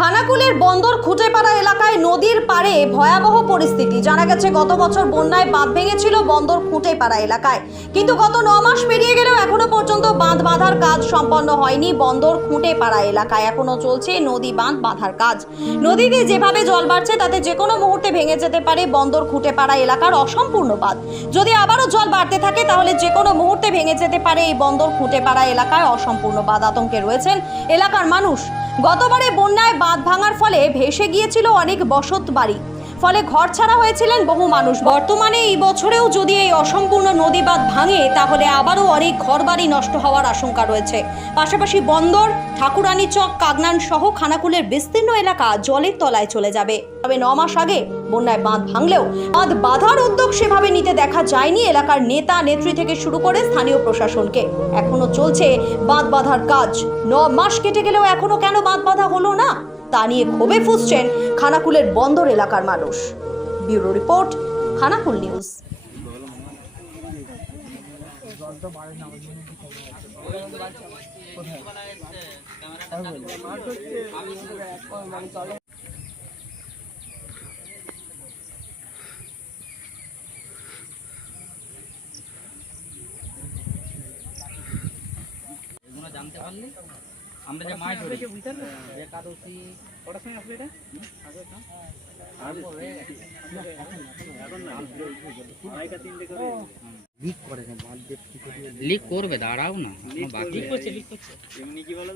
খানাকুলের বন্দর খুঁটেপাড়া এলাকায় নদীর পাড়ে ভয়াবহ পরিস্থিতি। জানা গেছে, গত বছর বন্যায় বাঁধ ভেঙেছিল বন্দর খুঁটেপাড়া এলাকায়। কিন্তু গত ন মাস পেরিয়ে গেলেও এখনও পর্যন্ত বাঁধ বাঁধার কাজ সম্পন্ন হয়নি বন্দর খুঁটেপাড়া এলাকায়। এখনও চলছে নদী বাঁধ বাঁধার কাজ। নদীতে যেভাবে জল বাড়ছে, তাতে যে কোনো মুহূর্তে ভেঙে যেতে পারে বন্দর খুঁটেপাড়া এলাকার অসম্পূর্ণ বাঁধ। যদি আবারও জল বাড়তে থাকে, তাহলে যে কোনো মুহূর্তে ভেঙে যেতে পারে এই বন্দর খুঁটেপাড়া এলাকায় অসম্পূর্ণ বাঁধ। আতঙ্কে রয়েছেন এলাকার মানুষ। গতবারে বন্যায় বাঁধ ভাঙার ফলে ভেসে গিয়েছিল অনেক বসত বাড়ি। ফলে ঘর ছাড়া হয়েছিলেন বহু মানুষ। বর্তমানে এই বছরেও যদি এই অসম্পূর্ণ নদী বাঁধ ভাঙে, তাহলে আবারও অনেক ঘরবাড়ি নষ্ট হওয়ার আশঙ্কা রয়েছে। পাশাপাশি বন্দর, ঠাকুরানী চক, কাগনান সহ খানাকুলের বিস্তীর্ণ এলাকা জলের তলায় চলে যাবে। তবে ন মাস আগে বন্যায় বাঁধ ভাঙলেও বাঁধ বাঁধার উদ্যোগ সেভাবে নিতে দেখা যায়নি এলাকার নেতা, নেত্রী থেকে শুরু করে স্থানীয় প্রশাসনকে। এখনও চলছে বাঁধ বাঁধার কাজ। ন মাস কেটে গেলেও এখনও কেন বাঁধ বাঁধা হলো না? তা নিয়ে ক্ষোভে ফুসছেন খানাকুলের বন্দর এলাকার মানুষ। Bureau report, Khanakul news. জানতে পারলে, আমরা যে মাছ ধরি একাদশী কটার সময় আসবে এটা লিক করবে দাঁড়াও না এখনও বাকি এমনি কি বলো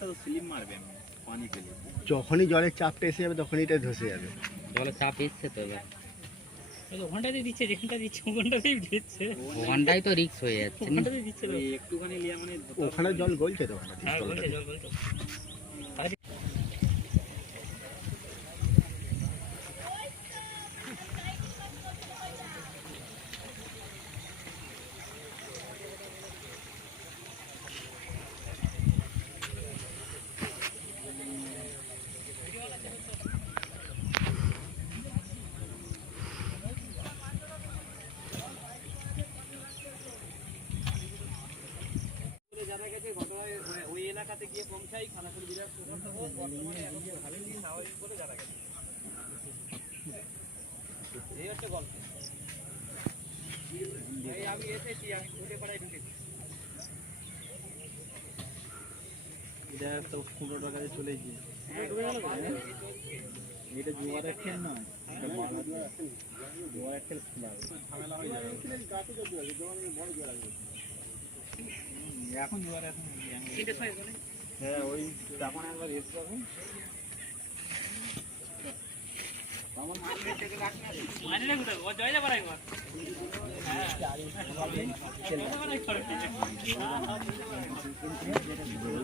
তো স্লিপ মারবে এমনি, পানি পেলে যখনই জলের চাপটা এসে যাবে তখনই এটা ধসে যাবে। জলের চাপ এসছে তো এবার। দিচ্ছে যেখানটা দিচ্ছে ওখানটাতেই দিচ্ছে। ওখানটাই তো রিক্স হয়ে যাচ্ছে দিচ্ছে একটুখানি লিয়া মানে ওখানে জল গলছে তো। ওখানে হ্যাঁ জল ওই এলাকাতে গিয়ে পৌঁছাই খানাকুল বিরাট এই হচ্ছে গল্প। এই আমি এসেছি আমি ঘুরে পাড়ায় ঢুকেছি। এটা তো পনেরো টাকায় চলে গিয়ে। এটা জোয়ারের খেল? নয় এটা জোয়ারের খেল খোলা ঝামেলা হয়ে যাবে। এখন জোয়ার এখন হ্যাঁ ওই তখন একবার এসে যাব। মানিলে